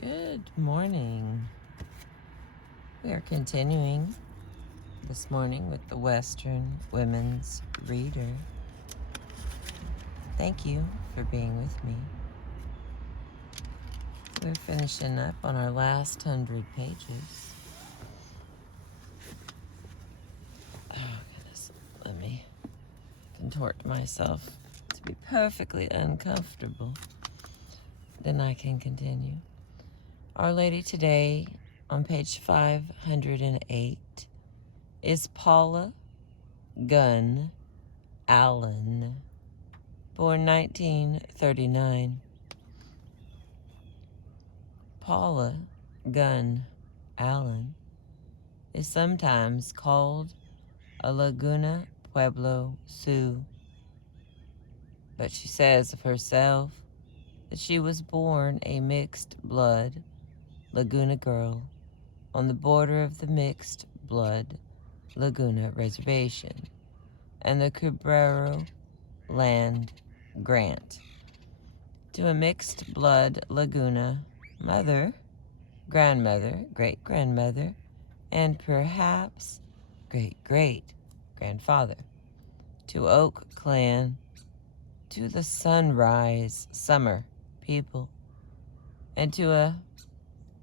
Good morning. We are continuing this morning with the Western Women's Reader. Thank you for being with me. We're finishing up on our last 100 pages. Oh, goodness. Let me contort myself to be perfectly uncomfortable. Then I can continue. Our lady today on page 508 is Paula Gunn Allen, born 1939. Paula Gunn Allen is sometimes called a Laguna Pueblo Sioux, but she says of herself that she was born a mixed-blood Laguna girl on the border of the mixed-blood Laguna Reservation and the Cabrero land grant to a mixed-blood Laguna mother, grandmother, great-grandmother, and perhaps great-great-grandfather, to Oak Clan, to the Sunrise Summer people, and to a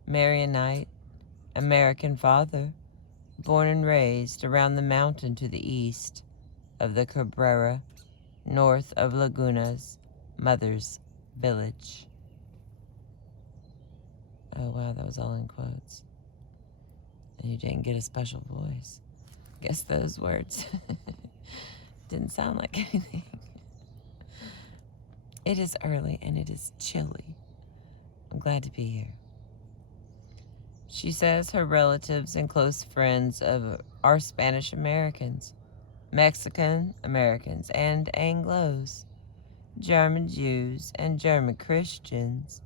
Marionite American father, born and raised around the mountain to the east of the Cabrera, north of Laguna's mother's village. Oh, wow, that was all in quotes. And you didn't get a special voice. Guess those words didn't sound like anything. It is early and it is chilly. I'm glad to be here. She says her relatives and close friends are Spanish Americans, Mexican Americans, and Anglos, German Jews and German Christians,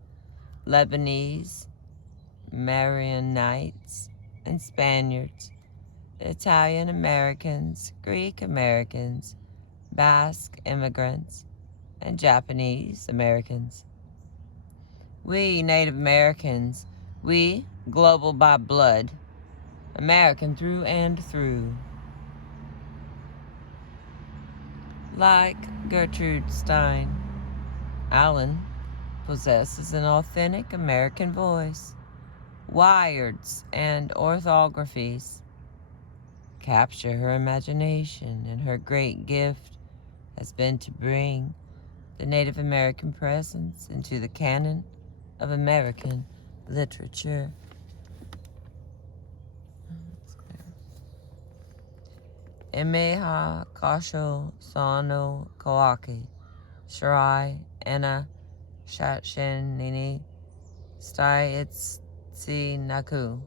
Lebanese, Maronites, and Spaniards, Italian Americans, Greek Americans, Basque immigrants, and Japanese Americans. We Native Americans, we global by blood, American through and through. Like Gertrude Stein, Allen possesses an authentic American voice. Words and orthographies capture her imagination, and her great gift has been to bring the Native American presence into the canon of American literature. Emeha kasho sano kawaki, shirai ena shatshenini stai itsi naku,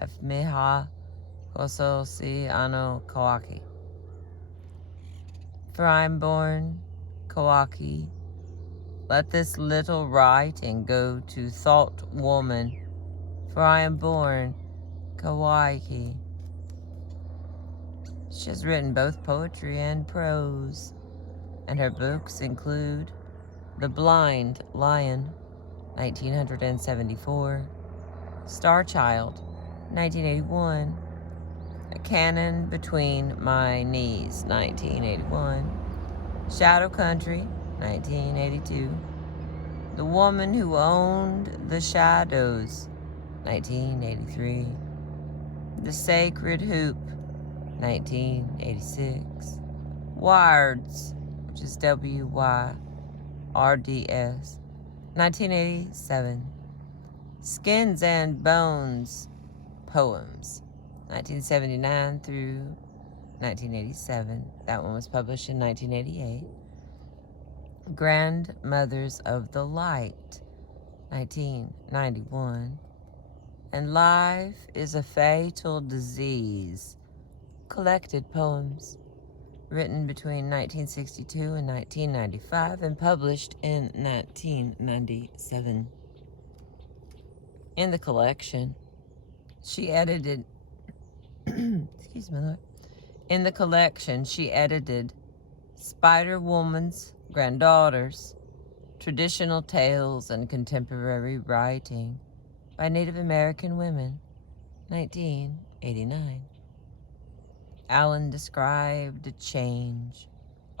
efmeha koso si ano kawaki. For I am born Kawaki. Let this little writing go to thought woman, for I am born Kawaki. She has written both poetry and prose, and her books include The Blind Lion, 1974, Star Child, 1981, A Cannon Between My Knees, 1981, Shadow Country, 1982, The Woman Who Owned the Shadows, 1983, The Sacred Hoop, 1986, Words, which is WYRDS, 1987, Skins and Bones Poems, 1979 through 1987. That one was published in 1988. Grandmothers of the Light, 1991. And Life is a Fatal Disease, collected poems, written between 1962 and 1995 and published in 1997. In the collection, she edited, excuse me, Lord. In the collection, she edited Spider Woman's Granddaughters, Traditional Tales and Contemporary Writing by Native American Women, 1989. Allen described a change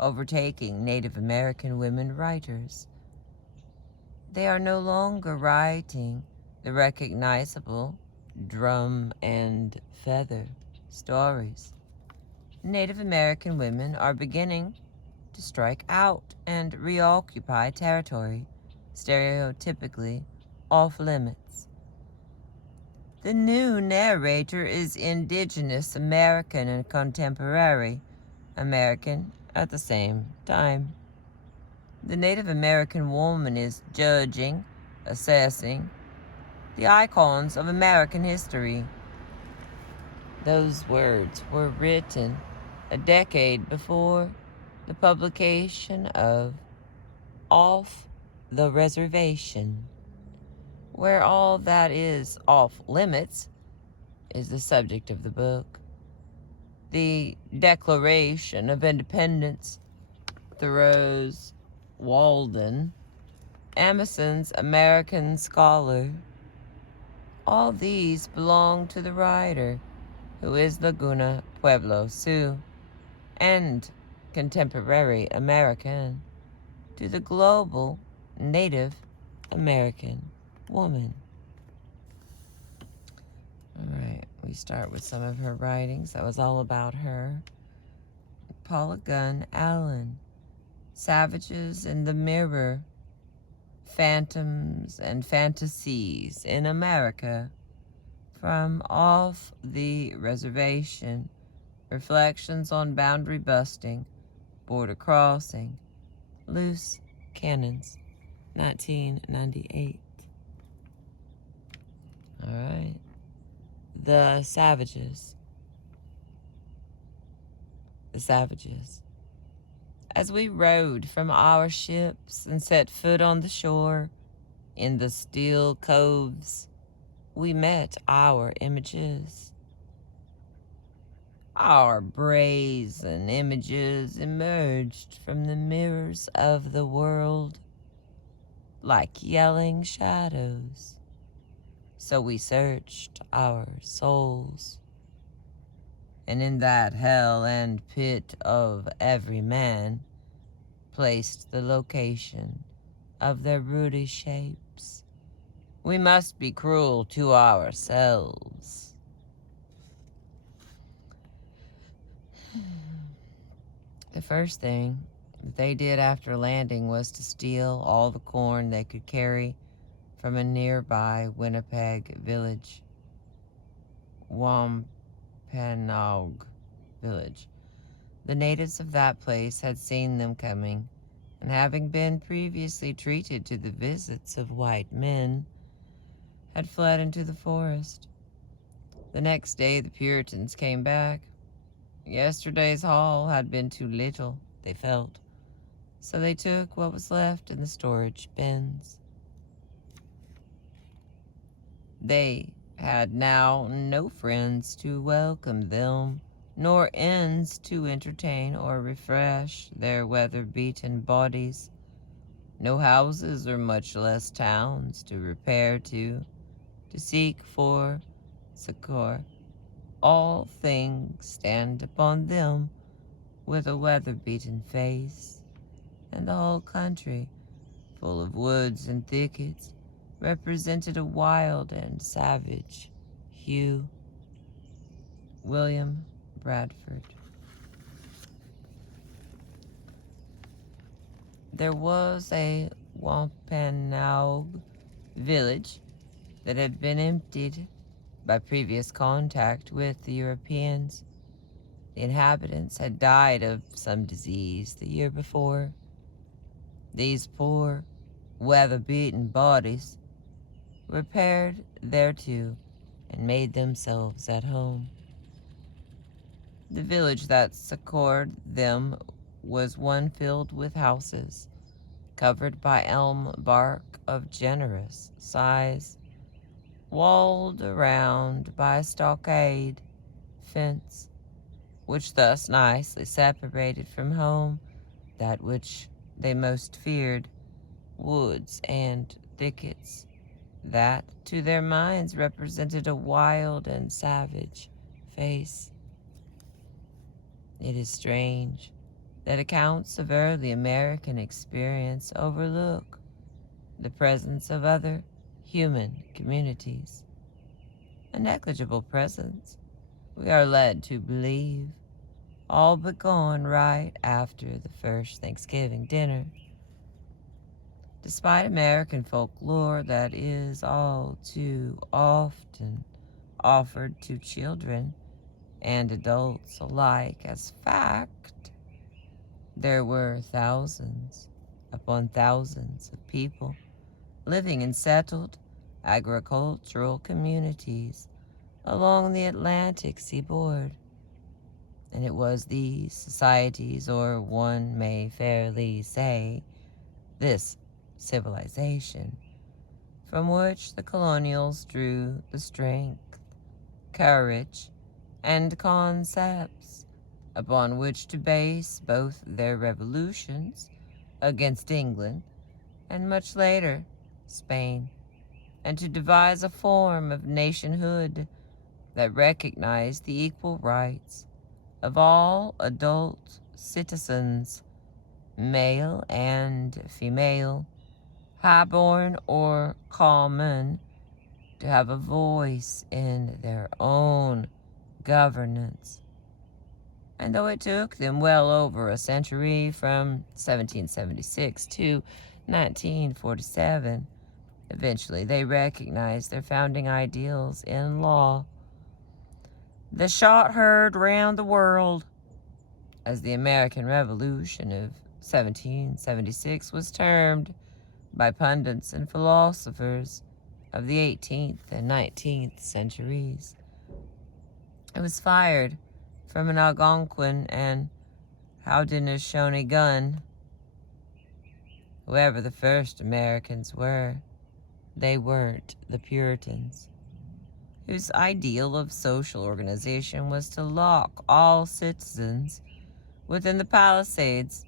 overtaking Native American women writers. They are no longer writing the recognizable drum and feather stories. Native American women are beginning to strike out and reoccupy territory stereotypically off limits. The new narrator is Indigenous American and contemporary American at the same time. The Native American woman is judging, assessing the icons of American history. Those words were written a decade before the publication of Off the Reservation, where all that is off limits is the subject of the book. The Declaration of Independence, Thoreau's Walden, Emerson's American Scholar, all these belong to the writer, who is Laguna Pueblo Sioux, and contemporary American to the global Native American woman. All right, we start with some of her writings. That was all about her. Paula Gunn Allen, Savages in the Mirror, Phantoms and Fantasies in America, from Off the Reservation, Reflections on Boundary Busting, Border Crossing, Loose Cannons, 1998. All right. The Savages. The Savages. As we rode from our ships and set foot on the shore, in the still coves, we met our images. Our brazen images emerged from the mirrors of the world like yelling shadows. So we searched our souls. And in that hell and pit of every man, placed the location of their ruddy shapes. We must be cruel to ourselves. The first thing that they did after landing was to steal all the corn they could carry from a nearby Winnipeg village, Wampanoag village. The natives of that place had seen them coming, and having been previously treated to the visits of white men, had fled into the forest. The next day the Puritans came back. Yesterday's haul had been too little, they felt, so they took what was left in the storage bins. They had now no friends to welcome them, nor inns to entertain or refresh their weather-beaten bodies, no houses or much less towns to repair to seek for succor. All things stand upon them with a weather-beaten face, and the whole country, full of woods and thickets, represented a wild and savage hue. William Bradford. There was a Wampanoag village that had been emptied by previous contact with the Europeans. The inhabitants had died of some disease the year before. These poor, weather-beaten bodies repaired thereto and made themselves at home. The village that succored them was one filled with houses, covered by elm bark of generous size, walled around by a stockade fence, which thus nicely separated from home that which they most feared, woods and thickets that, to their minds, represented a wild and savage face. It is strange that accounts of early American experience overlook the presence of other human communities. A negligible presence, we are led to believe, all but gone right after the first Thanksgiving dinner. Despite American folklore that is all too often offered to children and adults alike as fact, there were thousands upon thousands of people living in settled agricultural communities along the Atlantic seaboard. And it was these societies, or one may fairly say, this civilization, from which the colonials drew the strength, courage, and concepts upon which to base both their revolutions against England and much later Spain, and to devise a form of nationhood that recognized the equal rights of all adult citizens, male and female, highborn or common, to have a voice in their own governance. And though it took them well over a century, from 1776 to 1947, eventually they recognized their founding ideals in law. The shot heard round the world, as the American Revolution of 1776 was termed by pundits and philosophers of the 18th and 19th centuries. It was fired from an Algonquin and Haudenosaunee gun. Whoever the first Americans were, they weren't the Puritans, whose ideal of social organization was to lock all citizens within the palisades,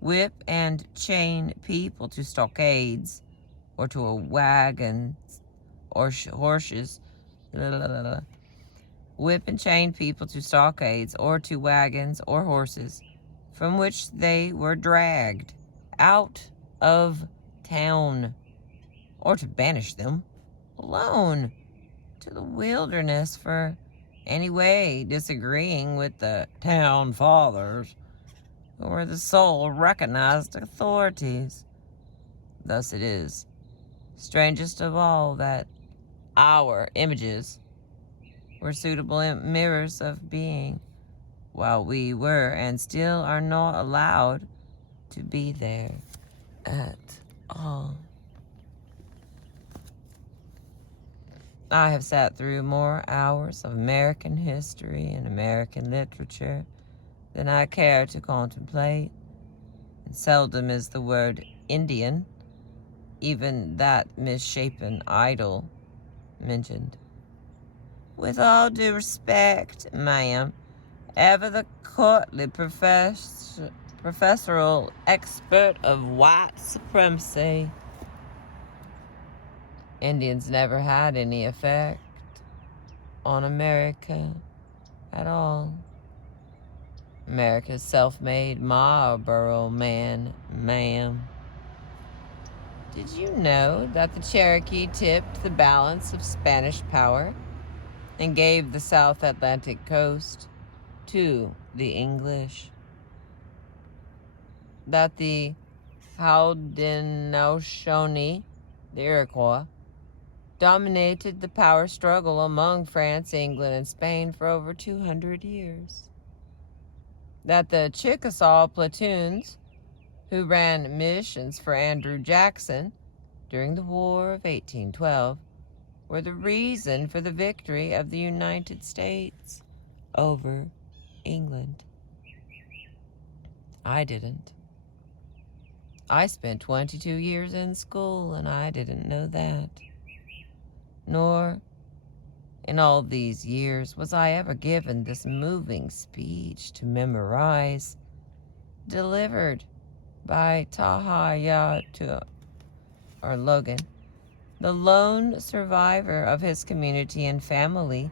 whip and chain people to stockades, or to a wagon or horses. Whip and chain people to stockades or to wagons or horses, from which they were dragged out of town, or to banish them alone to the wilderness for any way disagreeing with the town fathers, who were the sole recognized authorities. Thus it is strangest of all that our images were suitable mirrors of being, while we were and still are not allowed to be there at all. I have sat through more hours of American history and American literature than I care to contemplate, and seldom is the word Indian, even that misshapen idol, mentioned. With all due respect, ma'am, ever the courtly professorial expert of white supremacy. Indians never had any effect on America at all. America's self-made Marlboro man, ma'am. Did you know that the Cherokee tipped the balance of Spanish power and gave the South Atlantic coast to the English? That the Haudenosaunee, the Iroquois, dominated the power struggle among France, England, and Spain for over 200 years. That the Chickasaw platoons, who ran missions for Andrew Jackson during the War of 1812, were the reason for the victory of the United States over England. I didn't. I spent 22 years in school, and I didn't know that. Nor, in all these years, was I ever given this moving speech to memorize, delivered by or Logan, the lone survivor of his community and family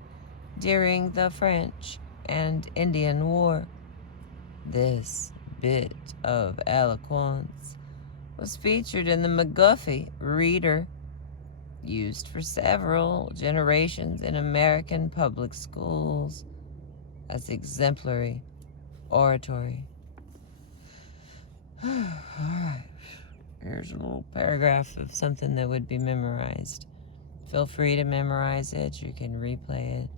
during the French and Indian War. This bit of eloquence was featured in the McGuffey Reader, used for several generations in American public schools as exemplary oratory. All right, here's a little paragraph of something that would be memorized. Feel free to memorize it. You can replay it.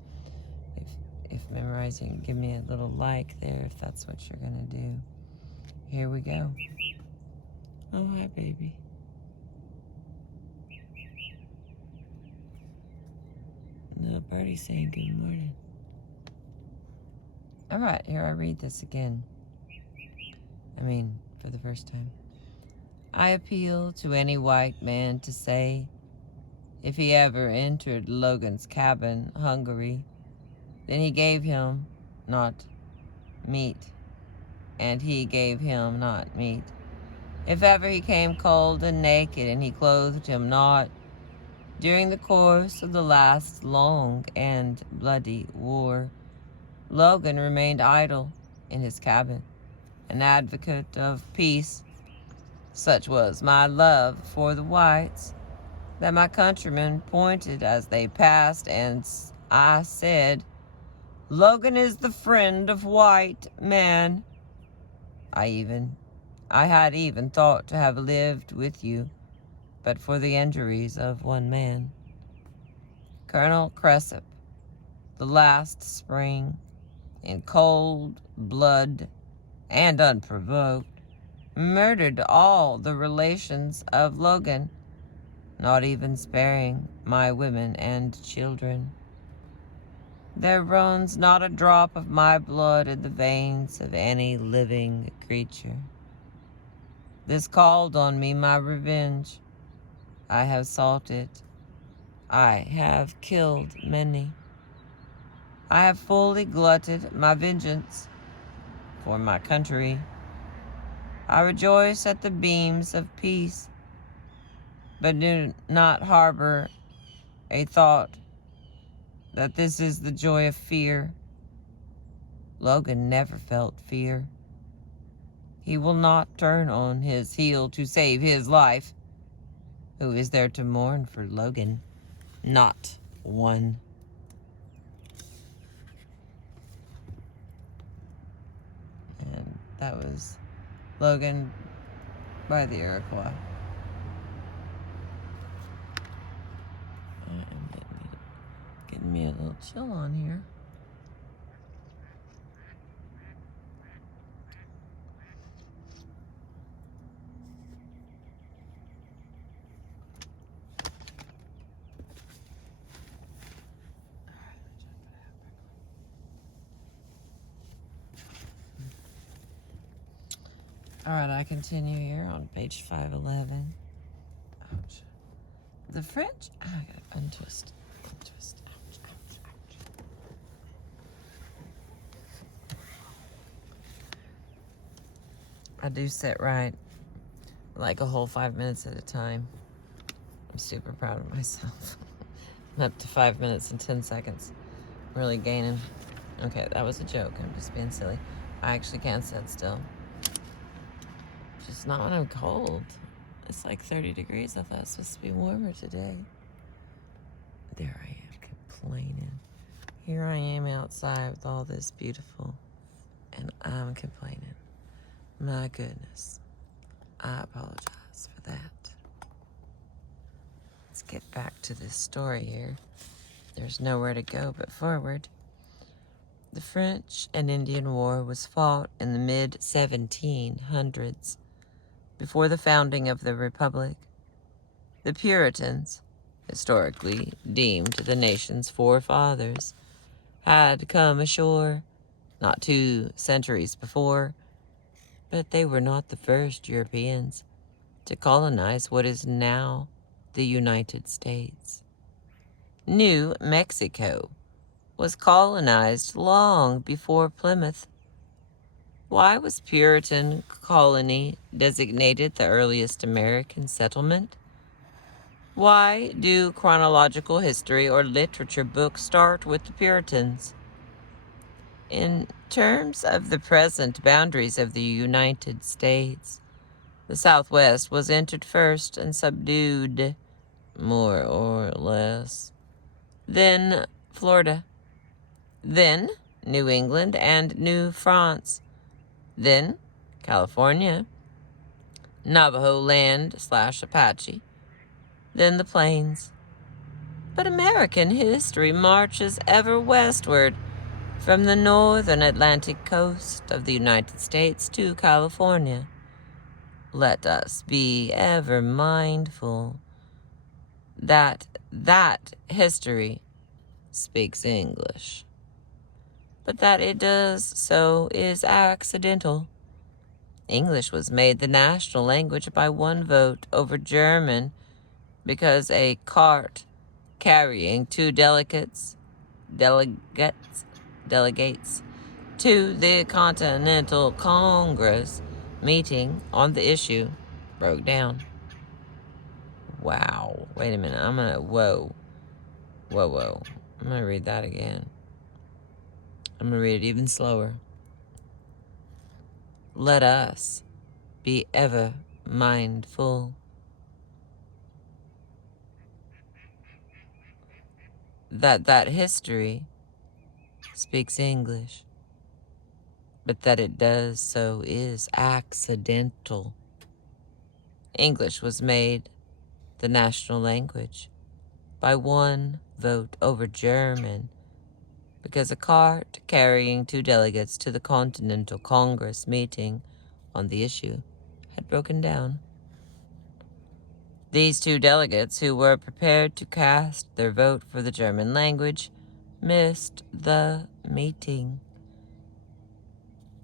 If memorizing, give me a little like there if that's what you're gonna do. Here we go. Oh, hi, baby. No, birdie's saying good morning. All right, here I read this again. For the first time. I appeal to any white man to say, if he ever entered Logan's cabin hungry, then he gave him not meat, and he gave him not meat. If ever he came cold and naked, and he clothed him not, during the course of the last long and bloody war, Logan remained idle in his cabin, an advocate of peace. Such was my love for the whites, that my countrymen pointed as they passed, and I said, Logan is the friend of white man. I had even thought to have lived with you, but for the injuries of one man. Colonel Krystal, the last spring, in cold blood and unprovoked, murdered all the relations of Logan, not even sparing my women and children. There runs not a drop of my blood in the veins of any living creature. This called on me my revenge. I have sought it. I have killed many. I have fully glutted my vengeance for my country. I rejoice at the beams of peace, but do not harbor a thought that this is the joy of fear. Logan never felt fear. He will not turn on his heel to save his life. Who is there to mourn for Logan? Not one. And that was Logan by the Iroquois. I am getting me a little chill on here. All right, I continue here on page 511. Ouch. The French, I gotta untwist. Ouch, ouch, ouch. I do sit right like a whole 5 minutes at a time. I'm super proud of myself. I'm up to 5 minutes and 10 seconds. Really gaining. Okay, that was a joke. I'm just being silly. I actually can't sit still. Just not when I'm cold. It's like 30 degrees. I thought it was supposed to be warmer today. There I am complaining. Here I am outside with all this beautiful, and I'm complaining. My goodness. I apologize for that. Let's get back to this story here. There's nowhere to go but forward. The French and Indian War was fought in the mid-1700s. Before the founding of the Republic, the Puritans, historically deemed the nation's forefathers, had come ashore not 2 centuries before, but they were not the first Europeans to colonize what is now the United States. New Mexico was colonized long before Plymouth. Why was Puritan colony designated the earliest American settlement? Why do chronological history or literature books start with the Puritans? In terms of the present boundaries of the United States, the Southwest was entered first and subdued, more or less. Then Florida. Then New England and New France. Then California, Navajo land / Apache. Then the plains. But American history marches ever westward from the northern Atlantic coast of the United States to California. Let us be ever mindful that history speaks English, but that it does so is accidental. English was made the national language by one vote over German because a cart carrying two delegates to the Continental Congress meeting on the issue broke down. Wow. Wait a minute. Whoa. I'm gonna read that again. I'm gonna read it even slower. Let us be ever mindful that history speaks English, but that it does so is accidental. English was made the national language by one vote over German because a cart carrying two delegates to the Continental Congress meeting on the issue had broken down. These two delegates, who were prepared to cast their vote for the German language, missed the meeting.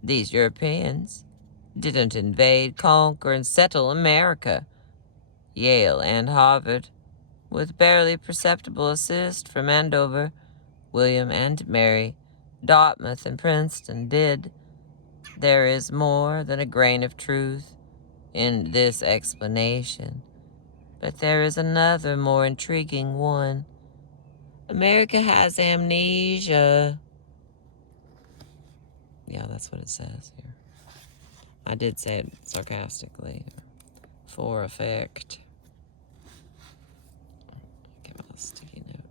These Europeans didn't invade, conquer, and settle America. Yale and Harvard, with barely perceptible assist from Andover, William and Mary, Dartmouth and Princeton did. There is more than a grain of truth in this explanation, but there is another more intriguing one. America has amnesia. Yeah, that's what it says here. I did say it sarcastically, for effect. Get my sticky note.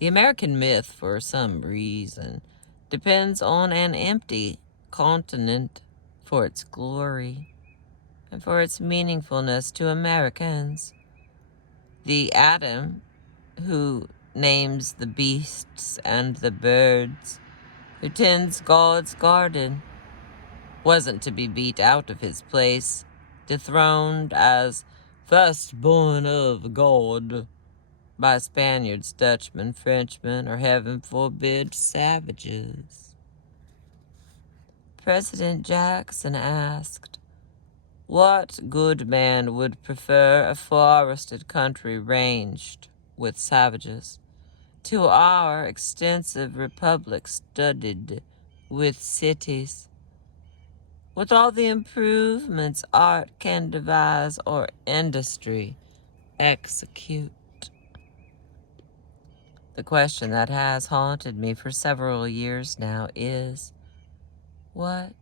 The American myth, for some reason, depends on an empty continent for its glory and for its meaningfulness to Americans. The Adam who names the beasts and the birds, who tends God's garden, wasn't to be beat out of his place, dethroned as firstborn of God by Spaniards, Dutchmen, Frenchmen, or heaven forbid, savages. President Jackson asked, what good man would prefer a forested country ranged with savages to our extensive republic studded with cities, with all the improvements art can devise or industry execute? The question that has haunted me for several years now is, what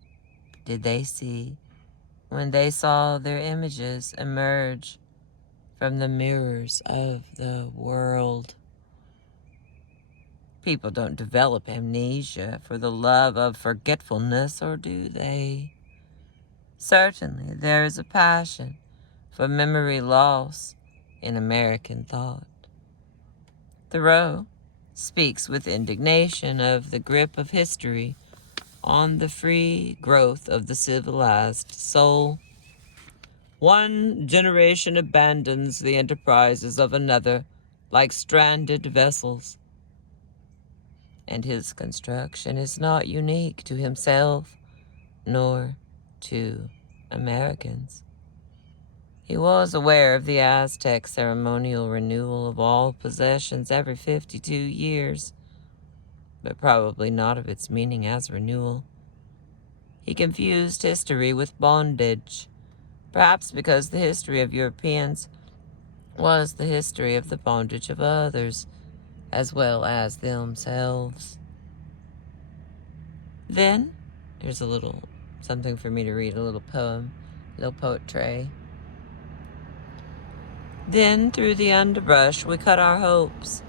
did they see when they saw their images emerge from the mirrors of the world? People don't develop amnesia for the love of forgetfulness, or do they? Certainly, there is a passion for memory loss in American thought. Thoreau speaks with indignation of the grip of history on the free growth of the civilized soul. One generation abandons the enterprises of another like stranded vessels, and his construction is not unique to himself nor to Americans. He was aware of the Aztec ceremonial renewal of all possessions every 52 years, but probably not of its meaning as renewal. He confused history with bondage, perhaps because the history of Europeans was the history of the bondage of others, as well as themselves. Then, here's a little something for me to read, a little poem, a little poetry. Then through the underbrush we cut our hopes,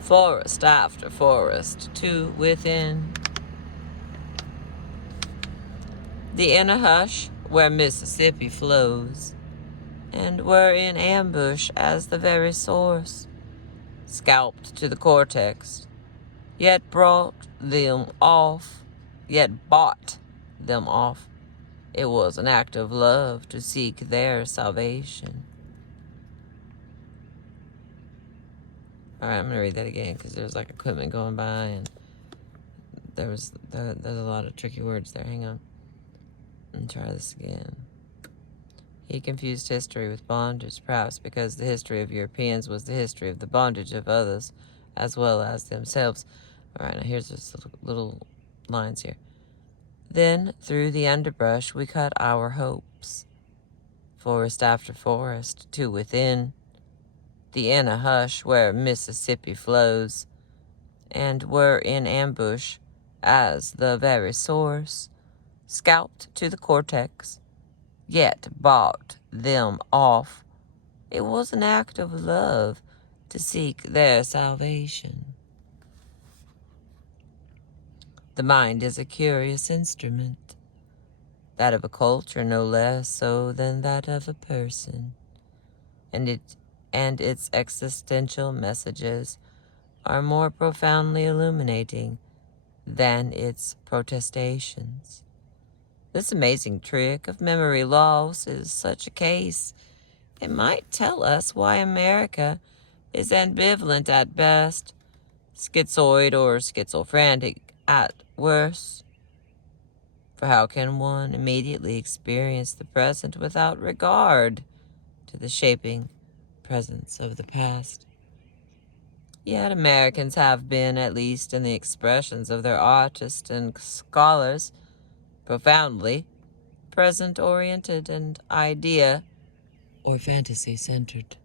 forest after forest, to within the inner hush where Mississippi flows, and were in ambush as the very source, scalped to the cortex, yet brought them off, yet bought them off. It was an act of love to seek their salvation. All right, I'm gonna read that again because there's like equipment going by and there's a lot of tricky words there. Hang on. And try this again. He confused history with bondage, perhaps because the history of Europeans was the history of the bondage of others, as well as themselves. All right, now here's just little lines here. Then, through the underbrush, we cut our hopes, forest after forest, to within the inner hush where Mississippi flows, and were in ambush as the very source, scalped to the cortex, yet bought them off. It was an act of love to seek their salvation. The mind is a curious instrument, that of a culture no less so than that of a person, and its existential messages are more profoundly illuminating than its protestations. This amazing trick of memory loss is such a case. It might tell us why America is ambivalent at best, schizoid or schizophrenic at worst. For how can one immediately experience the present without regard to the shaping presence of the past? Yet Americans have been, at least in the expressions of their artists and scholars, profoundly present-oriented and idea or fantasy-centered.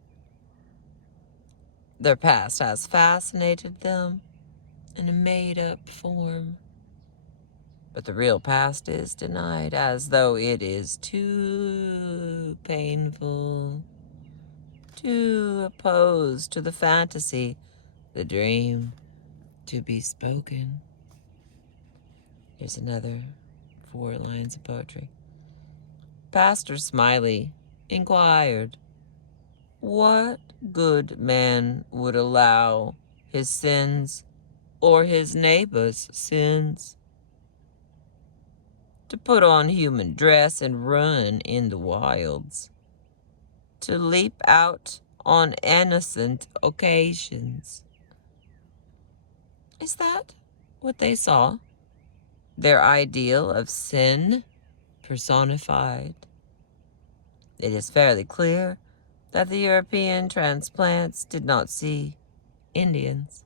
Their past has fascinated them in a made-up form, but the real past is denied as though it is too painful, too opposed to the fantasy, the dream to be spoken. Here's another 4 lines of poetry. Pastor Smiley inquired, what good man would allow his sins or his neighbor's sins to put on human dress and run in the wilds, to leap out on innocent occasions? Is that what they saw? Their ideal of sin personified? It is fairly clear that the European transplants did not see Indians.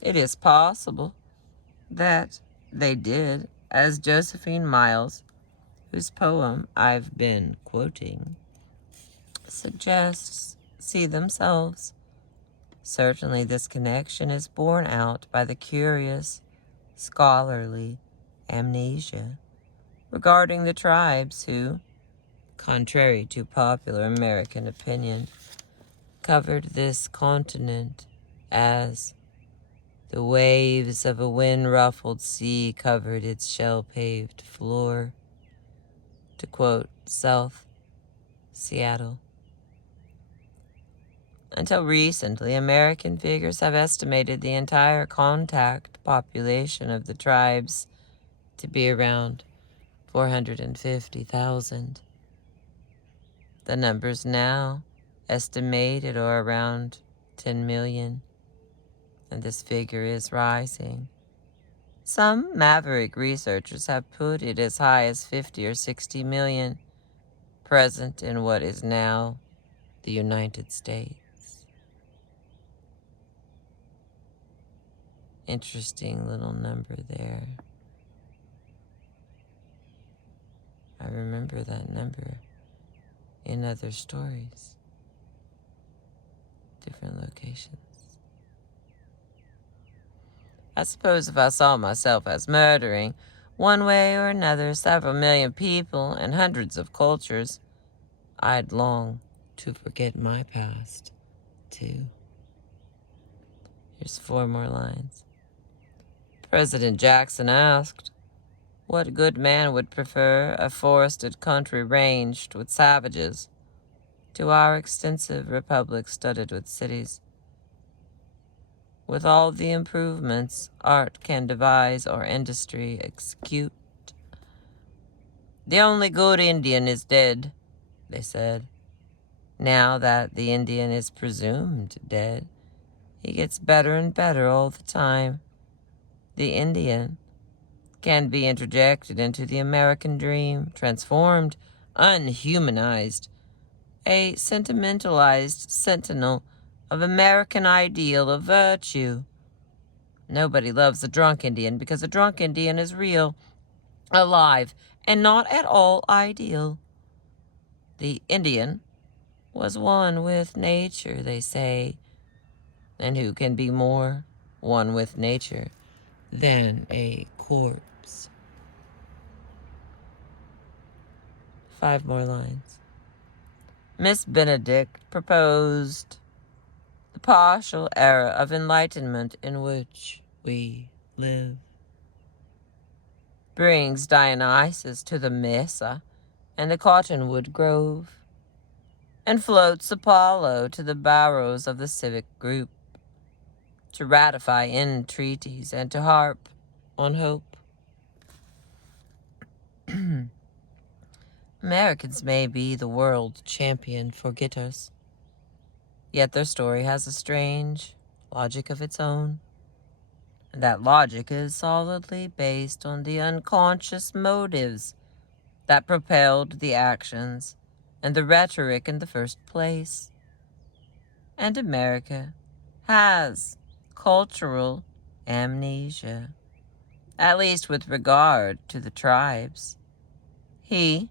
It is possible that they did, as Josephine Miles, whose poem I've been quoting, suggests, see themselves. Certainly this connection is borne out by the curious, scholarly amnesia regarding the tribes who, contrary to popular American opinion, covered this continent as the waves of a wind-ruffled sea covered its shell-paved floor, to quote South Seattle. Until recently, American figures have estimated the entire contact population of the tribes to be around 450,000. The numbers now estimated are around 10 million, and this figure is rising. Some maverick researchers have put it as high as 50 or 60 million present in what is now the United States. Interesting little number there. I remember that number. in other stories, different locations. I suppose if I saw myself as murdering, one way or another, several million people and hundreds of cultures, I'd long to forget my past, too. Here's 4 more lines. President Jackson asked, what good man would prefer a forested country ranged with savages to our extensive republic studded with cities? With all the improvements art can devise or industry execute. The only good Indian is dead, they said. Now that the Indian is presumed dead, he gets better and better all the time. The Indian can be interjected into the American dream, transformed, unhumanized, a sentimentalized sentinel of American ideal of virtue. Nobody loves a drunk Indian because a drunk Indian is real, alive, and not at all ideal. The Indian was one with nature, they say, and who can be more one with nature than a corpse? 5 more lines. Miss Benedict proposed the partial era of enlightenment in which we live. Brings Dionysus to the mesa and the cottonwood grove, and floats Apollo to the barrows of the civic group, to ratify entreaties and to harp on hope. Americans may be the world champion forgetters, yet their story has a strange logic of its own, and that logic is solidly based on the unconscious motives that propelled the actions and the rhetoric in the first place. And America has cultural amnesia, at least with regard to the tribes. He,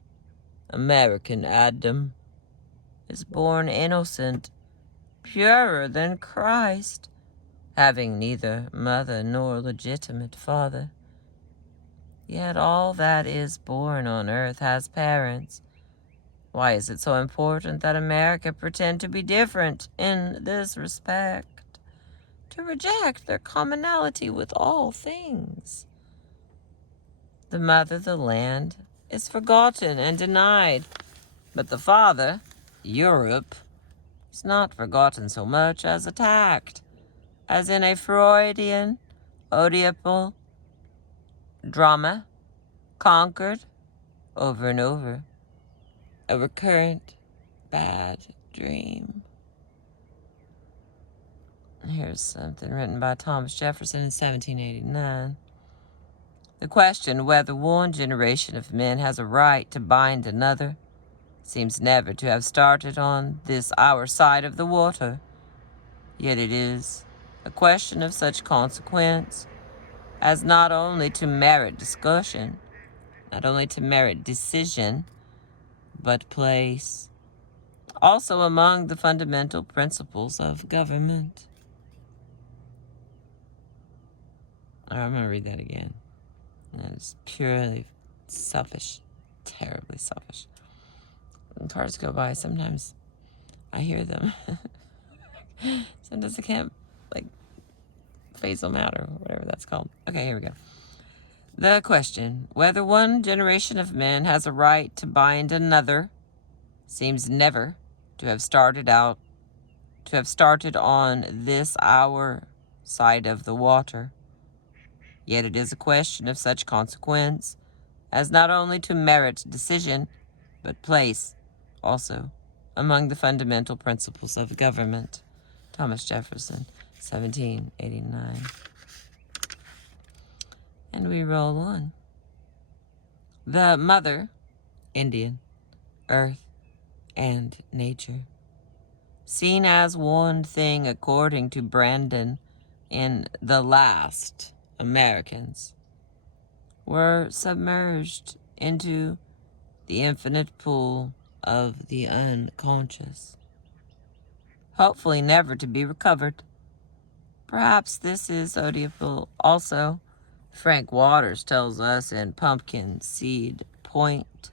American Adam, is born innocent, purer than Christ, having neither mother nor legitimate father. Yet all that is born on earth has parents. Why is it so important that America pretend to be different in this respect, to reject their commonality with all things? The mother, the land, is forgotten and denied, but the father, Europe, is not forgotten so much as attacked, as in a Freudian, Oedipal drama, conquered over and over, a recurrent bad dream. Here's something written by Thomas Jefferson in 1789. The question whether one generation of men has a right to bind another seems never to have started on this our side of the water. Yet it is a question of such consequence as not only to merit discussion, not only to merit decision, but place also among the fundamental principles of government. I'm going to read that again. That is purely selfish, terribly selfish. When cars go by, sometimes I hear them. Sometimes I can't, phase them out or whatever that's called. Okay, here we go. The question, whether one generation of men has a right to bind another, seems never to have started on this our side of the water. Yet it is a question of such consequence as not only to merit decision, but place also among the fundamental principles of government. Thomas Jefferson, 1789. And we roll on. The mother, Indian, earth, and nature, seen as one thing according to Brandon in The Last Americans, were submerged into the infinite pool of the unconscious, hopefully never to be recovered. Perhaps this is Oedipal also. Frank Waters tells us in Pumpkin Seed Point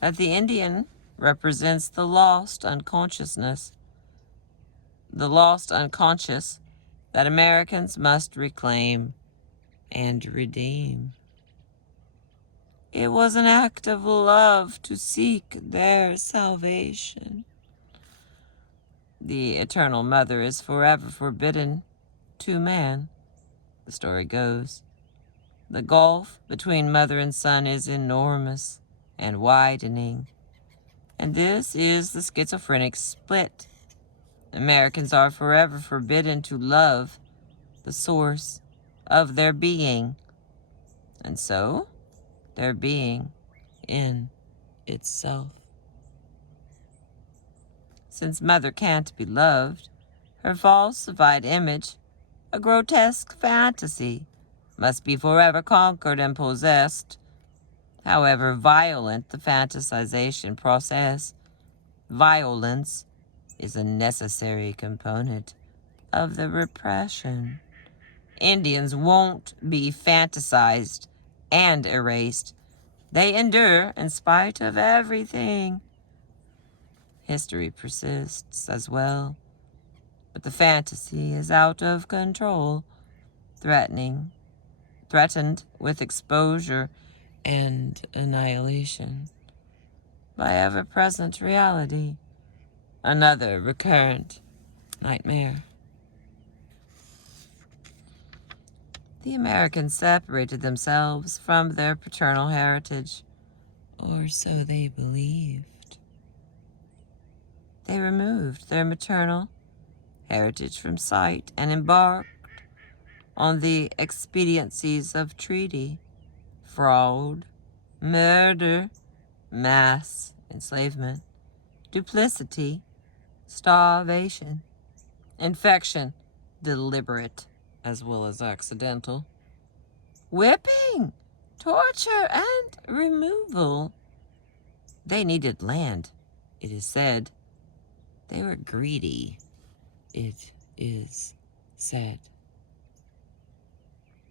that the Indian represents the lost unconsciousness, the lost unconscious that Americans must reclaim and redeem. It was an act of love to seek their salvation. The Eternal Mother is forever forbidden to man, the story goes. The gulf between mother and son is enormous and widening, and this is the schizophrenic split. Americans are forever forbidden to love the source of their being, and so their being in itself. Since mother can't be loved, her falsified image, a grotesque fantasy, must be forever conquered and possessed. However violent the fantasization process, violence is a necessary component of the repression. Indians won't be fantasized and erased. They endure in spite of everything. History persists as well, but the fantasy is out of control, threatened with exposure and annihilation by ever-present reality, another recurrent nightmare. The Americans separated themselves from their paternal heritage, or so they believed. They removed their maternal heritage from sight and embarked on the expediencies of treaty, fraud, murder, mass enslavement, duplicity, starvation, infection, deliberate as well as accidental, whipping, torture, and removal. They needed land, it is said. They were greedy, it is said.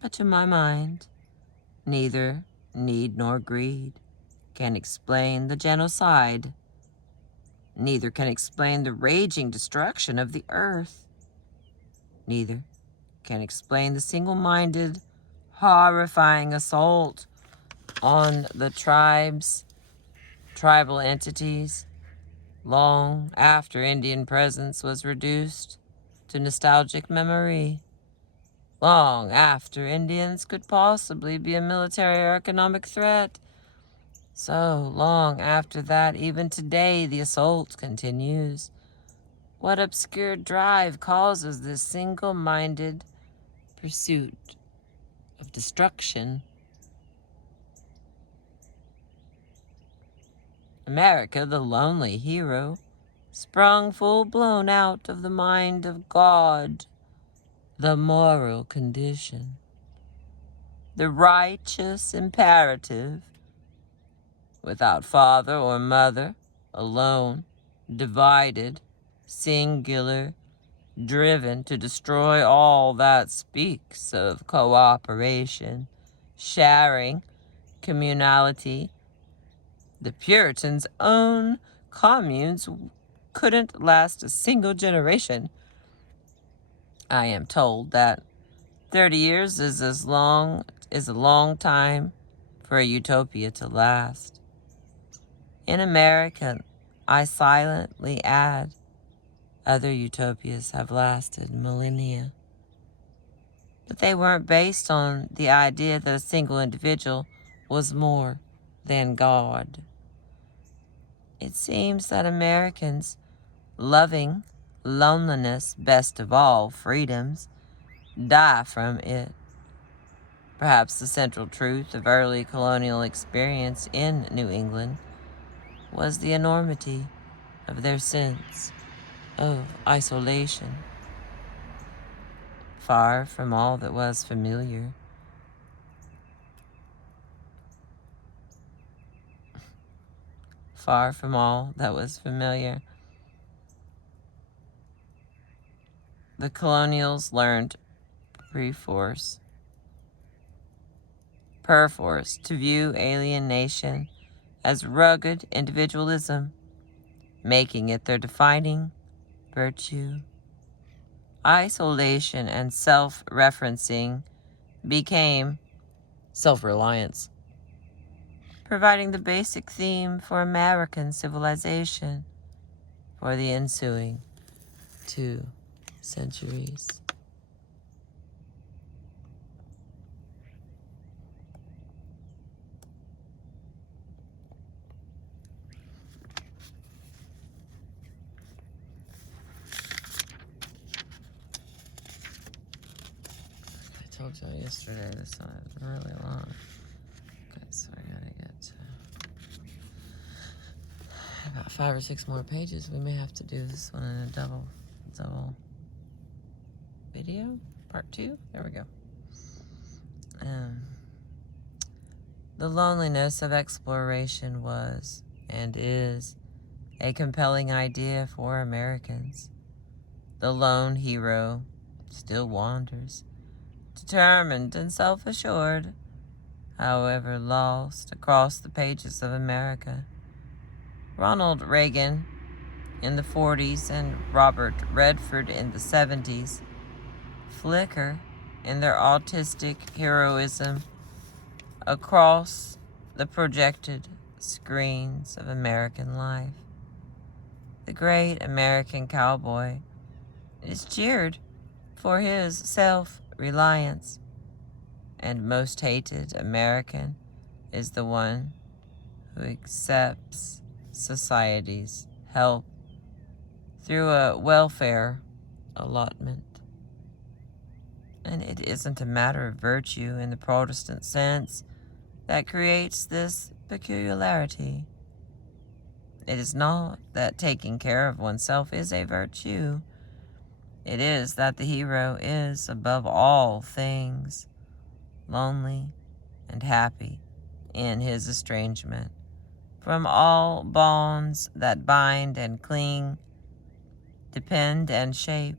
But to my mind, neither need nor greed can explain the genocide. Neither can explain the raging destruction of the earth. Neither can explain the single-minded, horrifying assault on the tribal entities, long after Indian presence was reduced to nostalgic memory, long after Indians could possibly be a military or economic threat. So long after that, even today, the assault continues. What obscure drive causes this single-minded pursuit of destruction? America, the lonely hero, sprung full-blown out of the mind of God, the moral condition, the righteous imperative, without father or mother, alone, divided, singular, driven to destroy all that speaks of cooperation, sharing, communality. The Puritans' own communes couldn't last a single generation. I am told that 30 years is a long time for a utopia to last. In America, I silently add, other utopias have lasted millennia. But they weren't based on the idea that a single individual was more than God. It seems that Americans, loving loneliness best of all freedoms, die from it. Perhaps the central truth of early colonial experience in New England was the enormity of their sense of isolation, far from all that was familiar. far from all that was familiar. The colonials learned perforce to view alienation as rugged individualism, making it their defining virtue. Isolation and self-referencing became self-reliance, providing the basic theme for American civilization for the ensuing 2 centuries. I told you yesterday this one is really long. Okay, so I gotta get to about 5 or 6 more pages. We may have to do this one in a double video, part 2. There we go. The loneliness of exploration was and is a compelling idea for Americans. The lone hero still wanders, determined and self-assured, however lost across the pages of America. Ronald Reagan in the 40s and Robert Redford in the 70s flicker in their autistic heroism across the projected screens of American life. The great American cowboy is cheered for his self-reliance, and most hated American is the one who accepts society's help through a welfare allotment. And it isn't a matter of virtue in the Protestant sense that creates this peculiarity. It is not that taking care of oneself is a virtue. It is that the hero is, above all things, lonely and happy in his estrangement from all bonds that bind and cling, depend and shape.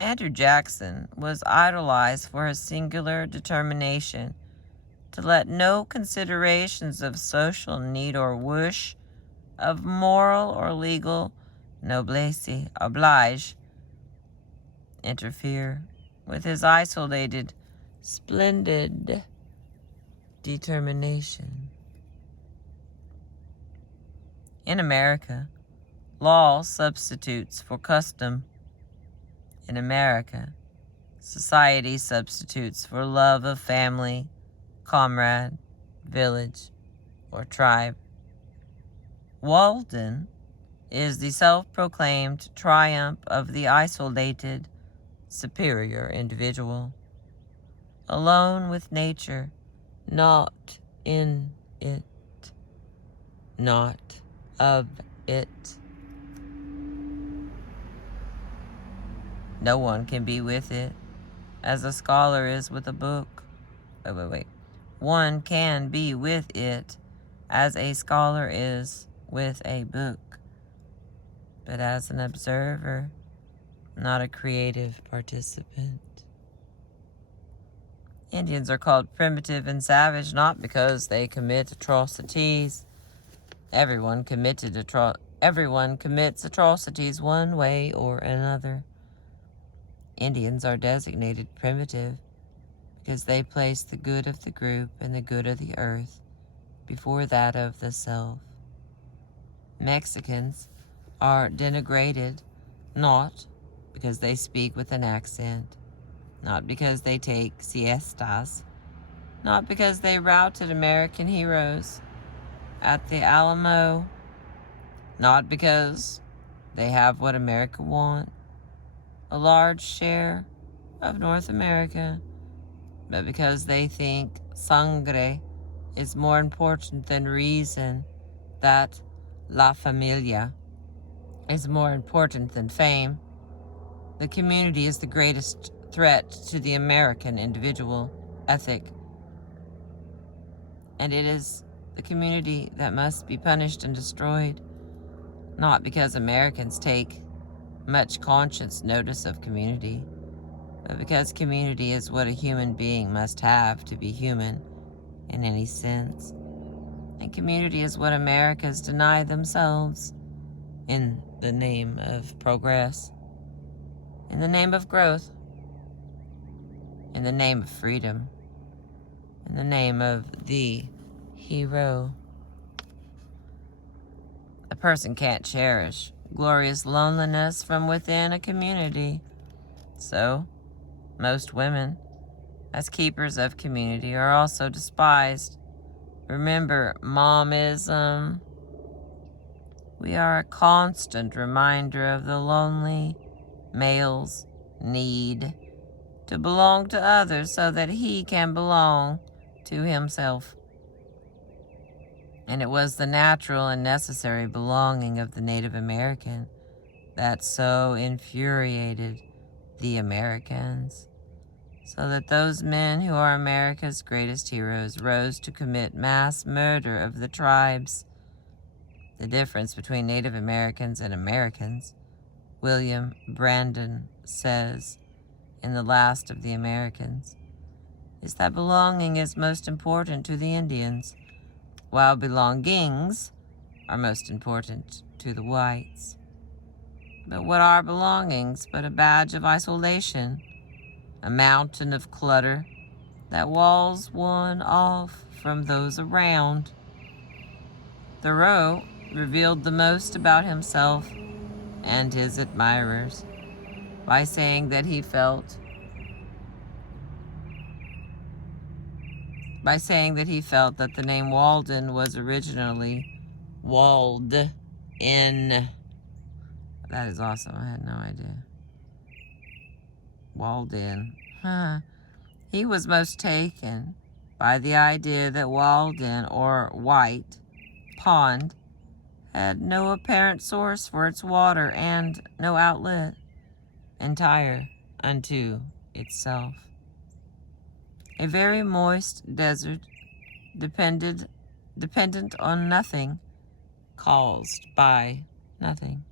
Andrew Jackson was idolized for his singular determination to let no considerations of social need or wish, of moral or legal noblesse oblige, interfere with his isolated, splendid determination. In America, law substitutes for custom. In America, society substitutes for love of family, comrade, village, or tribe. Walden is the self-proclaimed triumph of the isolated, superior individual, alone with nature, not in it, not of it. No one can be with it as a scholar is with a book. Wait. One can be with it as a scholar is with a book, but as an observer, not a creative participant. Indians are called primitive and savage not because they commit atrocities. Everyone commits atrocities one way or another. Indians are designated primitive because they place the good of the group and the good of the earth before that of the self. Mexicans are denigrated not because they speak with an accent, not because they take siestas, not because they routed American heroes at the Alamo, not because they have what America wants, a large share of North America, but because they think sangre is more important than reason, that la familia is more important than fame. The community is the greatest threat to the American individual ethic, and it is the community that must be punished and destroyed, not because Americans take much conscious notice of community, but because community is what a human being must have to be human in any sense. And community is what Americans deny themselves in the name of progress, in the name of growth, in the name of freedom, in the name of the hero. A person can't cherish glorious loneliness from within a community. So, most women, as keepers of community, are also despised. Remember, momism. We are a constant reminder of the lonely male's need to belong to others so that he can belong to himself. And it was the natural and necessary belonging of the Native American that so infuriated the Americans, so that those men who are America's greatest heroes rose to commit mass murder of the tribes. The difference between Native Americans and Americans, William Brandon says in The Last of the Americans, is that belonging is most important to the Indians, while belongings are most important to the whites. But what are belongings but a badge of isolation, a mountain of clutter that walls one off from those around? Thoreau revealed the most about himself and his admirers by saying that he felt that the name Walden was originally walled in. That is awesome. I had no idea. Walled in. He was most taken by the idea that Walden, or White Pond, had no apparent source for its water and no outlet, entire unto itself. A very moist desert, dependent on nothing, caused by nothing,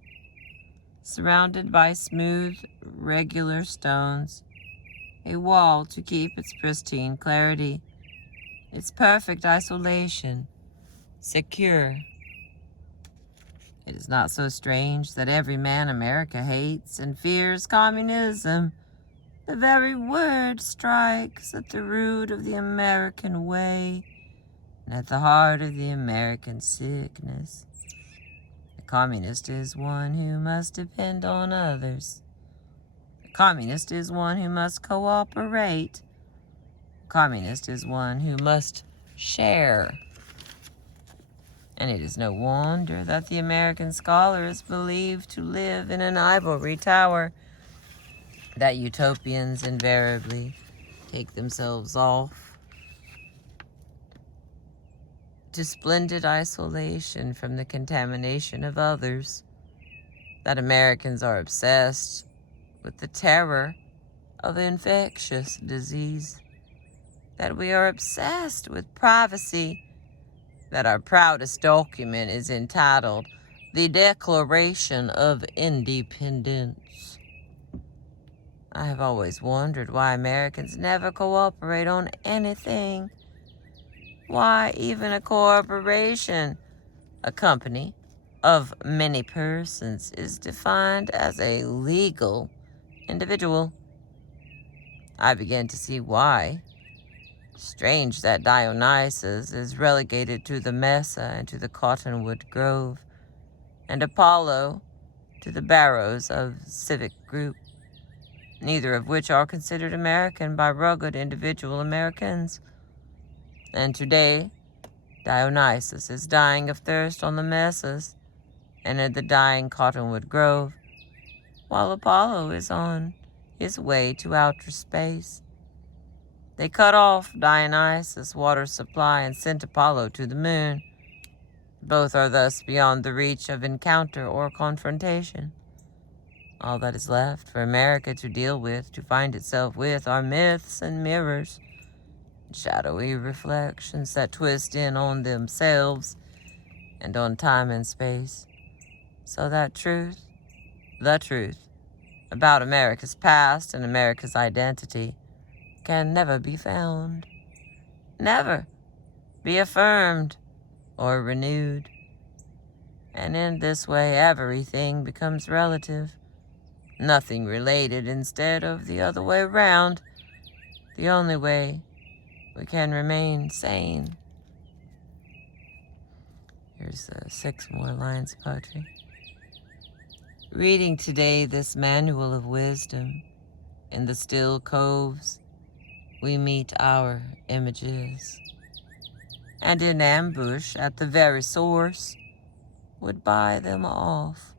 surrounded by smooth, regular stones, a wall to keep its pristine clarity, its perfect isolation, secure. It is not so strange that every man America hates and fears communism. The very word strikes at the root of the American way and at the heart of the American sickness. A communist is one who must depend on others. A communist is one who must cooperate. A communist is one who must share. And it is no wonder that the American scholar is believed to live in an ivory tower, that utopians invariably take themselves off to splendid isolation from the contamination of others, that Americans are obsessed with the terror of infectious disease, that we are obsessed with privacy, that our proudest document is entitled The Declaration of Independence. I have always wondered why Americans never cooperate on anything. Why even a corporation, a company of many persons, is defined as a legal individual. I begin to see why. Strange that Dionysus is relegated to the Mesa and to the Cottonwood Grove, and Apollo to the barrows of civic group, neither of which are considered American by rugged individual Americans. And today, Dionysus is dying of thirst on the mesas and in the dying Cottonwood Grove, while Apollo is on his way to outer space. They cut off Dionysus' water supply and sent Apollo to the moon. Both are thus beyond the reach of encounter or confrontation. All that is left for America to deal with, to find itself with, are myths and mirrors. shadowy reflections that twist in on themselves and on time and space, so that the truth, about America's past and America's identity can never be found, never be affirmed or renewed. And in this way, everything becomes relative, nothing related instead of the other way around, the only way we can remain sane. Here's 6 more lines of poetry. Reading today this manual of wisdom, in the still coves we meet our images, and in ambush at the very source would buy them off.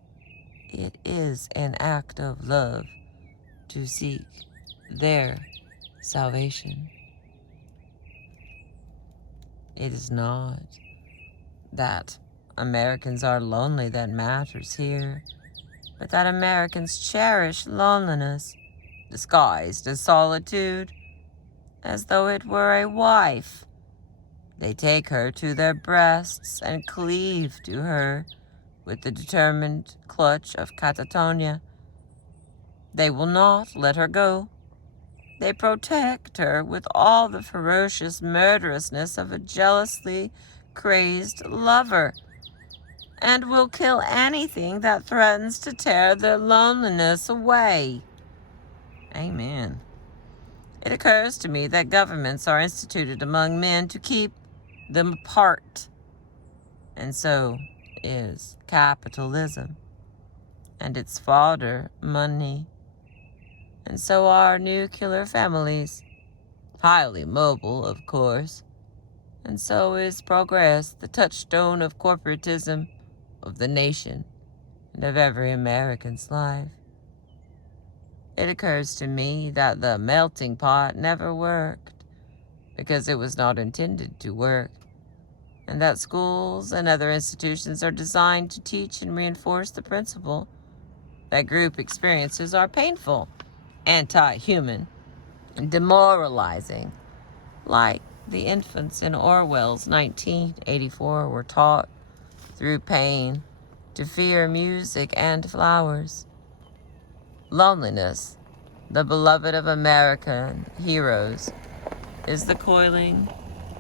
It is an act of love to seek their salvation. It is not that Americans are lonely that matters here, but that Americans cherish loneliness, disguised as solitude, as though it were a wife. They take her to their breasts and cleave to her with the determined clutch of catatonia. They will not let her go. They protect her with all the ferocious murderousness of a jealously crazed lover, and will kill anything that threatens to tear their loneliness away. Amen. It occurs to me that governments are instituted among men to keep them apart, and so is capitalism and its fodder, money. And so are nuclear families, highly mobile, of course. And so is progress, the touchstone of corporatism, of the nation, and of every American's life. It occurs to me that the melting pot never worked, because it was not intended to work, and that schools and other institutions are designed to teach and reinforce the principle that group experiences are painful, anti-human, and demoralizing, like the infants in Orwell's 1984 were taught through pain to fear music and flowers. Loneliness, the beloved of American heroes, is the coiling,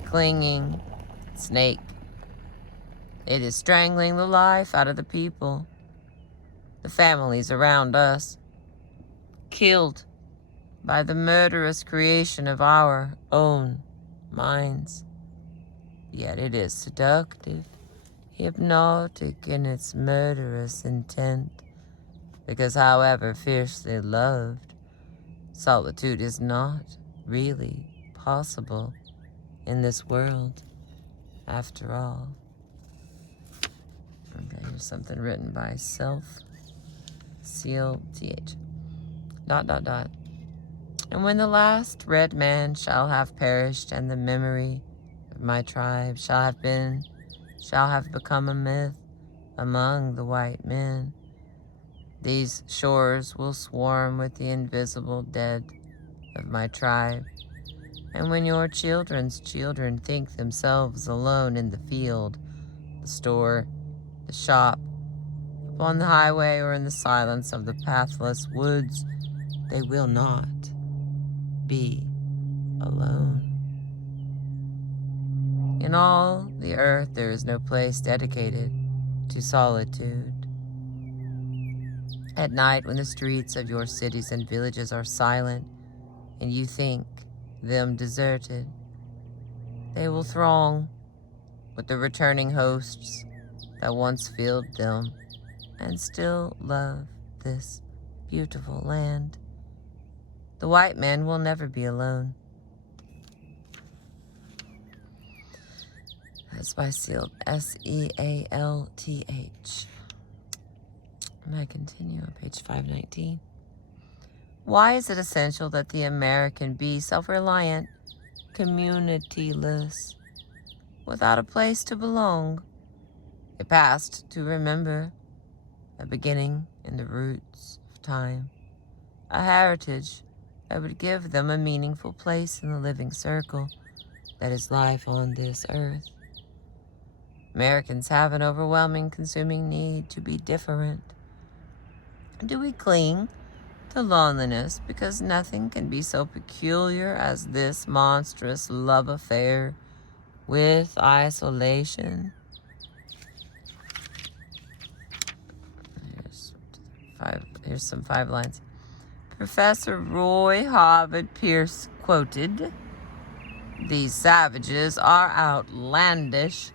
clinging snake. It is strangling the life out of the people, the families around us, killed by the murderous creation of our own minds. Yet it is seductive, hypnotic in its murderous intent, because however fiercely loved, solitude is not really possible in this world, after all. Okay, here's something written by Sealed TH. ... And when the last red man shall have perished, and the memory of my tribe shall have become a myth among the white men, these shores will swarm with the invisible dead of my tribe. And when your children's children think themselves alone in the field, the store, the shop, upon the highway, or in the silence of the pathless woods, they will not be alone. In all the earth there is no place dedicated to solitude. At night, when the streets of your cities and villages are silent, and you think them deserted, they will throng with the returning hosts that once filled them and still love this beautiful land. The white man will never be alone. That's by Sealed, Sealth. And I continue on page 519. Why is it essential that the American be self-reliant, communityless, without a place to belong, a past to remember, a beginning in the roots of time, a heritage that would give them a meaningful place in the living circle, that is life on this earth. Americans have an overwhelming consuming need to be different. Do we cling to loneliness because nothing can be so peculiar as this monstrous love affair with isolation? Here's some 5 lines. Professor Roy Harvard Pierce quoted, "These savages are outlandish,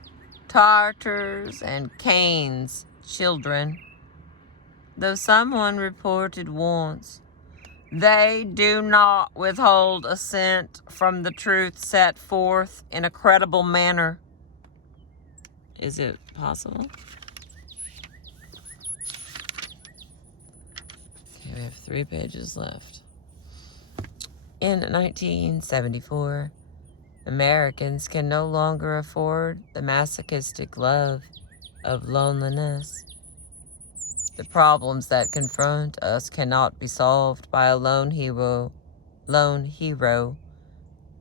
Tartars and Cain's children. Though someone reported once, they do not withhold assent from the truth set forth in a credible manner." Is it possible? Okay, we have 3 pages left. In 1974, Americans can no longer afford the masochistic love of loneliness. The problems that confront us cannot be solved by a lone hero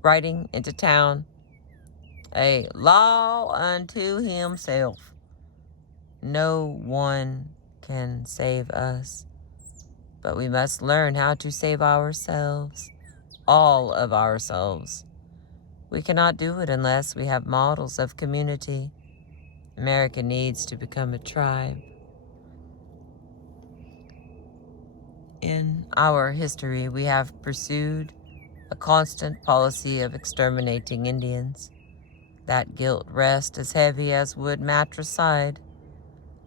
riding into town, a law unto himself. No one can save us, but we must learn how to save ourselves, all of ourselves. We cannot do it unless we have models of community. America needs to become a tribe. In our history, we have pursued a constant policy of exterminating Indians. That guilt rests as heavy as would matricide.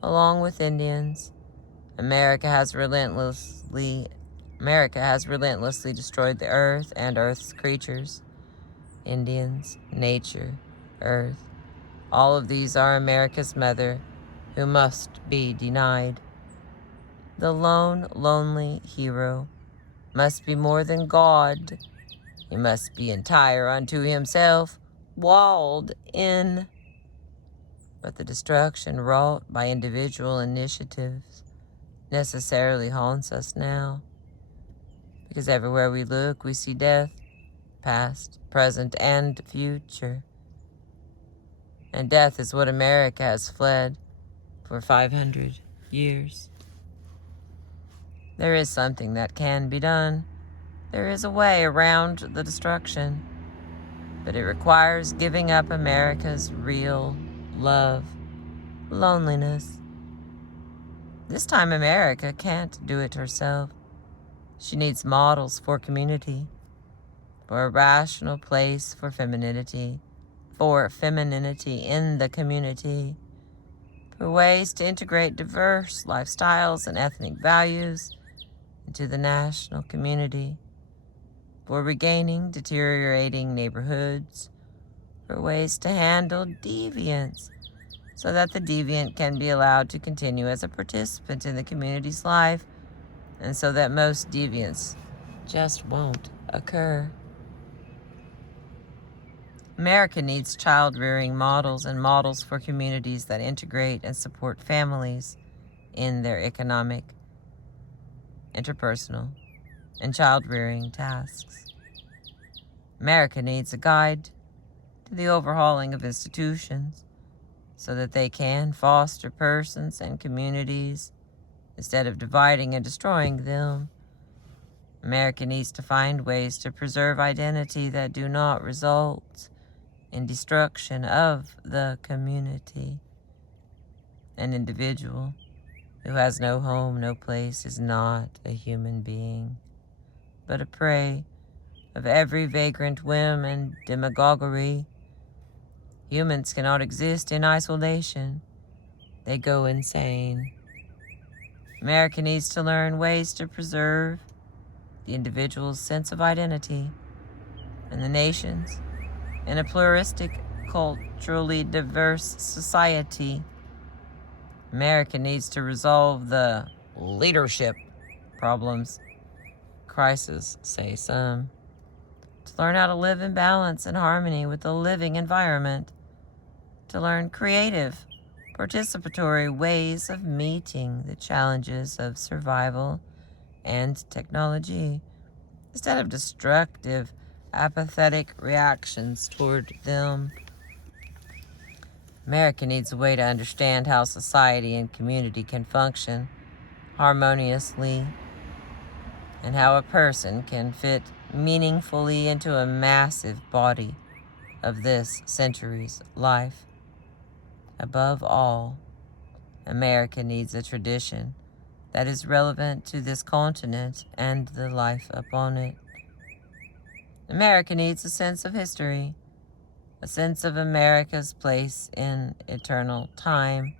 Along with Indians, America has relentlessly destroyed the earth and earth's creatures. Indians, nature, earth, all of these are America's mother, who must be denied. The lone, lonely hero must be more than God. He must be entire unto himself, walled in. But the destruction wrought by individual initiatives necessarily haunts us now, because everywhere we look, we see death, past, present, and future. And death is what America has fled for 500 years. There is something that can be done. There is a way around the destruction, but it requires giving up America's real love, loneliness. This time America can't do it herself. She needs models for community, for a rational place for femininity in the community, for ways to integrate diverse lifestyles and ethnic values into the national community, for regaining deteriorating neighborhoods, for ways to handle deviance so that the deviant can be allowed to continue as a participant in the community's life, and so that most deviance just won't occur. America needs child-rearing models and models for communities that integrate and support families in their economic, interpersonal, and child-rearing tasks. America needs a guide to the overhauling of institutions so that they can foster persons and communities instead of dividing and destroying them. America needs to find ways to preserve identity that do not result in destruction of the community. An individual who has no home, no place, is not a human being, but a prey of every vagrant whim and demagoguery. Humans cannot exist in isolation. They go insane. America needs to learn ways to preserve the individual's sense of identity and the nation's in a pluralistic, culturally diverse society. America needs to resolve the leadership problems, crisis, say some, to learn how to live in balance and harmony with the living environment, to learn creative, participatory ways of meeting the challenges of survival and technology, instead of destructive, apathetic reactions toward them. America needs a way to understand how society and community can function harmoniously, and how a person can fit meaningfully into a massive body of this century's life. Above all, America needs a tradition that is relevant to this continent and the life upon it. America needs a sense of history, a sense of America's place in eternal time,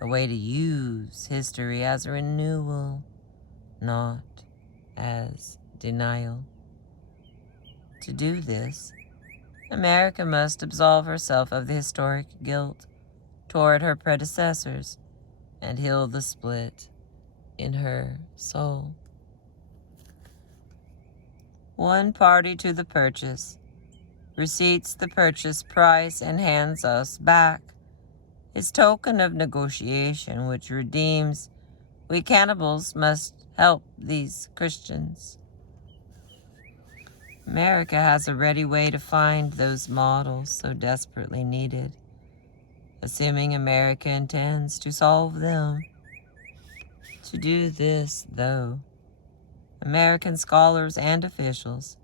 a way to use history as renewal, not as denial. To do this, America must absolve herself of the historic guilt toward her predecessors and heal the split in her soul. One party to the purchase receipts the purchase price and hands us back his token of negotiation, which redeems. We cannibals must help these Christians. America has a ready way to find those models so desperately needed, assuming America intends to solve them. To do this, though, American scholars and officials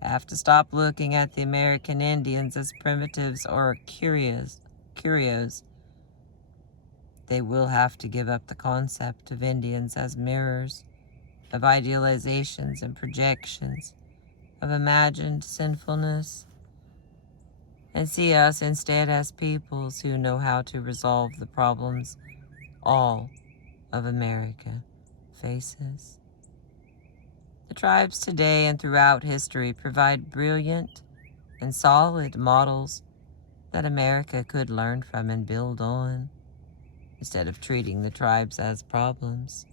have to stop looking at the American Indians as primitives or curios. They will have to give up the concept of Indians as mirrors of idealizations and projections of imagined sinfulness, and see us instead as peoples who know how to resolve the problems all of America faces. The tribes today and throughout history provide brilliant and solid models that America could learn from and build on, instead of treating the tribes as problems.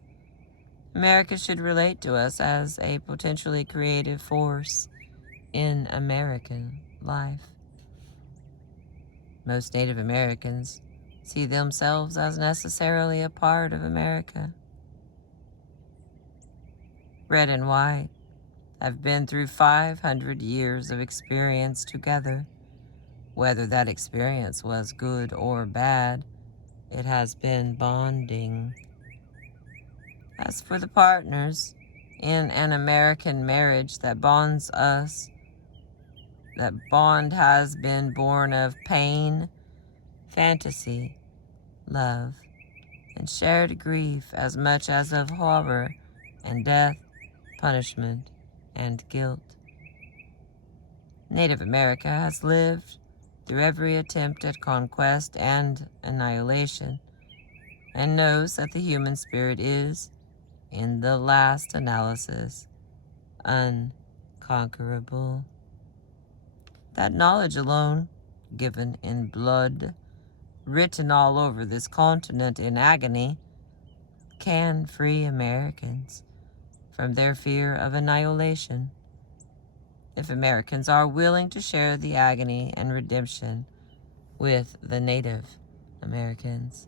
America should relate to us as a potentially creative force in American life. Most Native Americans see themselves as necessarily a part of America. Red and white have been through 500 years of experience together. Whether that experience was good or bad, it has been bonding. As for the partners in an American marriage that bonds us, that bond has been born of pain, fantasy, love, and shared grief as much as of horror and death, punishment, and guilt. Native America has lived through every attempt at conquest and annihilation, and knows that the human spirit is, in the last analysis, unconquerable. That knowledge alone, given in blood, written all over this continent in agony, can free Americans from their fear of annihilation. If Americans are willing to share the agony and redemption with the Native Americans.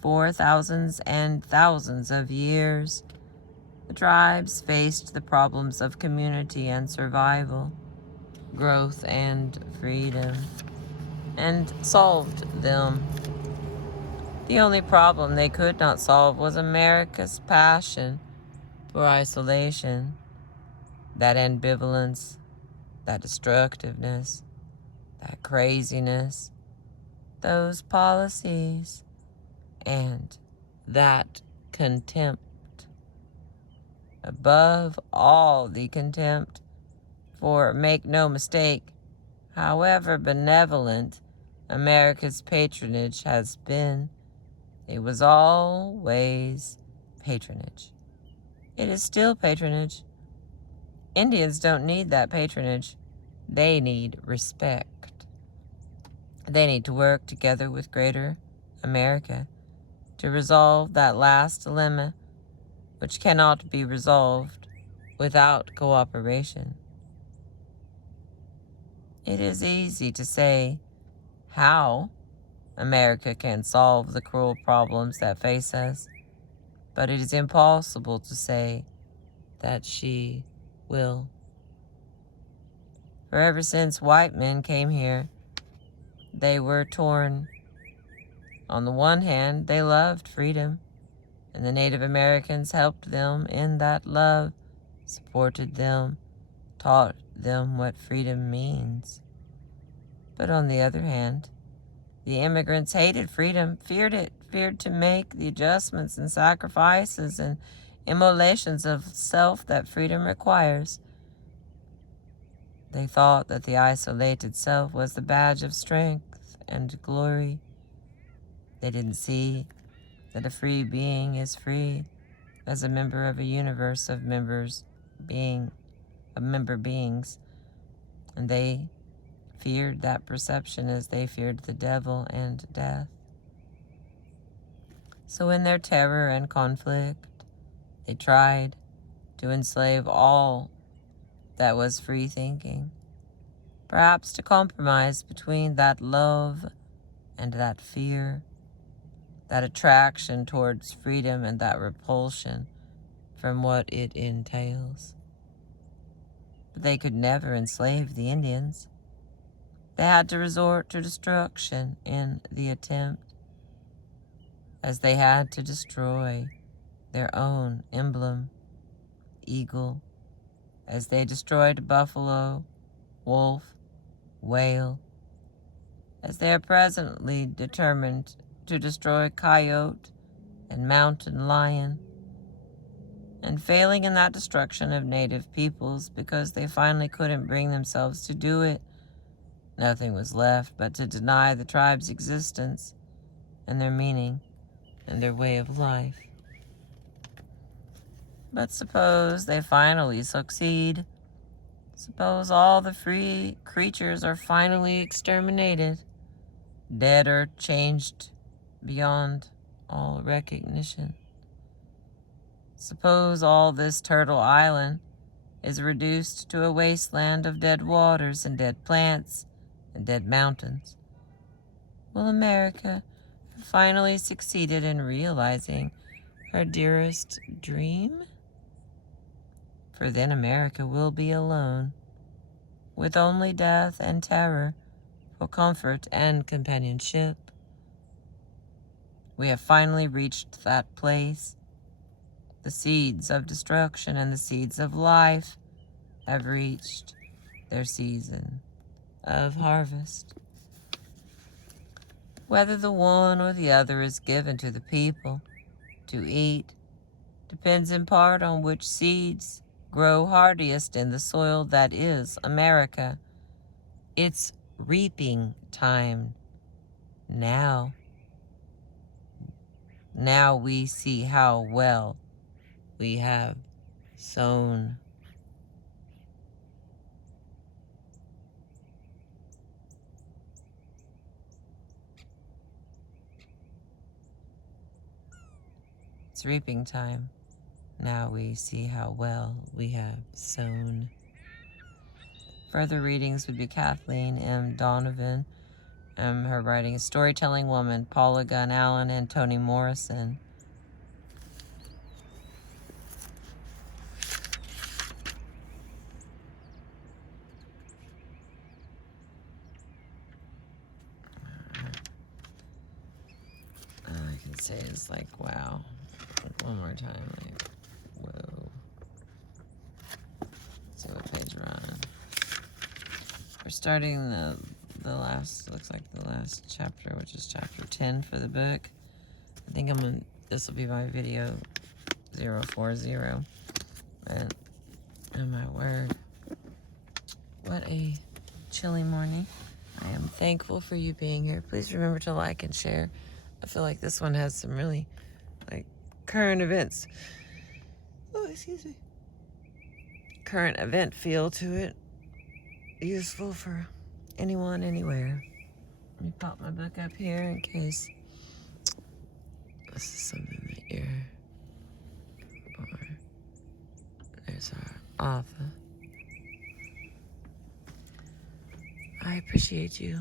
For thousands and thousands of years, the tribes faced the problems of community and survival, growth and freedom, and solved them. The only problem they could not solve was America's passion for isolation, that ambivalence, that destructiveness, that craziness, those policies, and that contempt. Above all, the contempt, for make no mistake, however benevolent America's patronage has been, it was always patronage. It is still patronage. Indians don't need that patronage. They need respect. They need to work together with Greater America to resolve that last dilemma, which cannot be resolved without cooperation. It is easy to say how America can solve the cruel problems that face us, but it is impossible to say that she will. For ever since white men came here, they were torn. On the one hand, they loved freedom, and the Native Americans helped them in that love, supported them, taught them what freedom means. But on the other hand, the immigrants hated freedom, feared it, feared to make the adjustments and sacrifices and immolations of self that freedom requires. They thought that the isolated self was the badge of strength and glory. They didn't see that a free being is free as a member of a universe of member beings, and they feared that perception as they feared the devil and death. So in their terror and conflict, they tried to enslave all that was free thinking, perhaps to compromise between that love and that fear, that attraction towards freedom and that repulsion from what it entails. But they could never enslave the Indians. They had to resort to destruction in the attempt, as they had to destroy their own emblem, eagle, as they destroyed buffalo, wolf, whale, as they are presently determined to destroy coyote and mountain lion, and failing in that destruction of native peoples because they finally couldn't bring themselves to do it, nothing was left but to deny the tribe's existence and their meaning and their way of life. But suppose they finally succeed. Suppose all the free creatures are finally exterminated, dead or changed beyond all recognition. Suppose all this Turtle Island is reduced to a wasteland of dead waters and dead plants and dead mountains. Will America have finally succeeded in realizing her dearest dream? For then America will be alone, with only death and terror for comfort and companionship. We have finally reached that place. The seeds of destruction and the seeds of life have reached their season of harvest. Whether the one or the other is given to the people to eat depends in part on which seeds grow hardiest in the soil that is America. It's reaping time now. Now we see how well we have sown. It's reaping time. Now we see how well we have sown. Further readings would be Kathleen M. Donovan. Her writing is Storytelling Woman, Paula Gunn Allen, and Toni Morrison. All I can say is like, wow. One more time, like, whoa. Let's see what page we're on. We're starting the last, looks like the last chapter, which is chapter 10 for the book. I think this will be my video 040. And oh my word, what a chilly morning. I am thankful for you being here. Please remember to like and share. I feel like this one has some really, like, current events. Oh, excuse me. Current event feel to it. Useful for anyone, anywhere. Let me pop my book up here in case this is something that you're born. There's our author. I appreciate you.